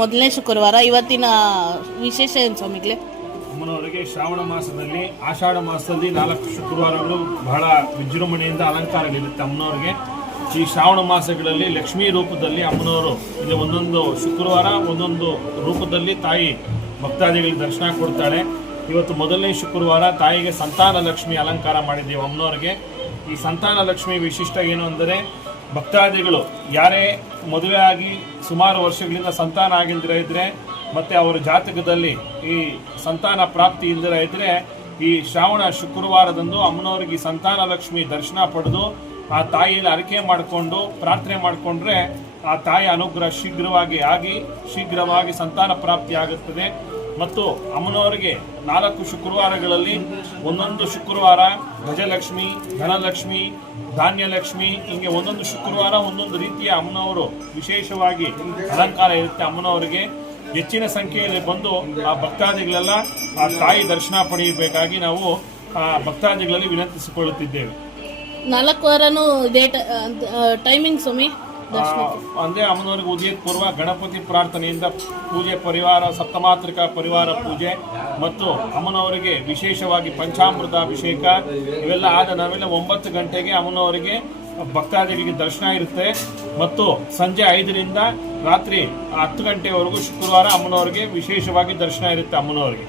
ಮೊದಲನೇ ಶುಕ್ರವಾರ ಇವತ್ತಿನ ವಿಶೇಷ ಏನು ಸ್ವಾಮಿಗಳೇ? ಅಮ್ಮನವರಿಗೆ ಶ್ರಾವಣ ಮಾಸದಲ್ಲಿ ಆಷಾಢ ಮಾಸದಲ್ಲಿ 4 ಶುಕ್ರವಾರಗಳು ಬಹಳ ವಿಜೃಂಭಣೆಯಿಂದ ಅಲಂಕಾರಗಳಿರುತ್ತೆ ಅಮ್ಮನವರಿಗೆ. ಈ ಶ್ರಾವಣ ಮಾಸಗಳಲ್ಲಿ ಲಕ್ಷ್ಮೀ ರೂಪದಲ್ಲಿ ಅಮ್ಮನವರು ಇಲ್ಲಿ ಒಂದೊಂದು ಶುಕ್ರವಾರ ಒಂದೊಂದು ರೂಪದಲ್ಲಿ ತಾಯಿ ಭಕ್ತಾದಿಗಳಿಗೆ ದರ್ಶನ ಕೊಡ್ತಾಳೆ. ಇವತ್ತು ಮೊದಲನೇ ಶುಕ್ರವಾರ ತಾಯಿಗೆ ಸಂತಾನ ಲಕ್ಷ್ಮಿ ಅಲಂಕಾರ ಮಾಡಿದ್ದೀವಿ ಅಮ್ಮನವರಿಗೆ. ಈ ಸಂತಾನ ಲಕ್ಷ್ಮಿ ವಿಶಿಷ್ಟ ಏನು ಅಂದರೆ, ಭಕ್ತಾದಿಗಳು ಯಾರೇ ಮದುವೆ ಆಗಿ ಸುಮಾರು ವರ್ಷಗಳಿಂದ ಸಂತಾನ ಆಗಿಲ್ದಿರ ಇದ್ದರೆ ಮತ್ತು ಅವರ ಜಾತಕದಲ್ಲಿ ಈ ಸಂತಾನ ಪ್ರಾಪ್ತಿ ಇಲ್ದಿರ ಇದ್ದರೆ ಈ ಶ್ರಾವಣ ಶುಕ್ರವಾರದಂದು ಅಮ್ಮನವರಿಗೆ ಈ ಸಂತಾನ ಲಕ್ಷ್ಮಿ ದರ್ಶನ ಪಡೆದು ಆ ತಾಯಿಯಲ್ಲಿ ಅರಿಕೆ ಮಾಡಿಕೊಂಡು ಪ್ರಾರ್ಥನೆ ಮಾಡಿಕೊಂಡ್ರೆ ಆ ತಾಯಿಯ ಅನುಗ್ರಹ ಶೀಘ್ರವಾಗಿ ಸಂತಾನ ಪ್ರಾಪ್ತಿ ಆಗುತ್ತದೆ. ಮತ್ತು ಅಮ್ಮನವರಿಗೆ 4 ಶುಕ್ರವಾರಗಳಲ್ಲಿ ಒಂದೊಂದು ಶುಕ್ರವಾರ ಗಜಲಕ್ಷ್ಮಿ, ಧನಲಕ್ಷ್ಮಿ, ಧಾನ್ಯಲಕ್ಷ್ಮಿ, ಹಿಂಗೆ ಒಂದೊಂದು ಶುಕ್ರವಾರ ಒಂದೊಂದು ರೀತಿಯ ಅಮ್ಮನವರು ವಿಶೇಷವಾಗಿ ಅಲಂಕಾರ ಇರುತ್ತೆ. ಅಮ್ಮನವರಿಗೆ ಹೆಚ್ಚಿನ ಸಂಖ್ಯೆಯಲ್ಲಿ ಬಂದು ಆ ಭಕ್ತಾದಿಗಳೆಲ್ಲ ಆ ತಾಯಿ ದರ್ಶನ ಪಡೆಯಬೇಕಾಗಿ ನಾವು ಆ ಭಕ್ತಾದಿಗಳಲ್ಲಿ ವಿನಂತಿಸಿಕೊಳ್ಳುತ್ತಿದ್ದೇವೆ. 4 ವಾರನೂ ಇದೇ ಟೈಮಿಂಗ್ ಸ್ವಾಮಿ? ಅಂದರೆ ಅಮ್ಮನವರಿಗೆ ಉದಯದ ಪೂರ್ವ ಗಣಪತಿ ಪ್ರಾರ್ಥನೆಯಿಂದ ಪೂಜೆ, ಪರಿವಾರ ಸಪ್ತಮಾತ್ರಿಕಾ ಪರಿವಾರ ಪೂಜೆ ಮತ್ತು ಅಮ್ಮನವರಿಗೆ ವಿಶೇಷವಾಗಿ ಪಂಚಾಮೃತ ಅಭಿಷೇಕ ಇವೆಲ್ಲ ಆದ ನಾವೆಲ್ಲ 9 ಗಂಟೆಗೆ ಅಮ್ಮನವರಿಗೆ ಭಕ್ತಾದಿಗಳಿಗೆ ದರ್ಶನ ಇರುತ್ತೆ. ಮತ್ತು ಸಂಜೆ 5ರಿಂದ ರಾತ್ರಿ 10 ಗಂಟೆವರೆಗೂ ಶುಕ್ರವಾರ ಅಮ್ಮನವರಿಗೆ ವಿಶೇಷವಾಗಿ ದರ್ಶನ ಇರುತ್ತೆ ಅಮ್ಮನವರಿಗೆ.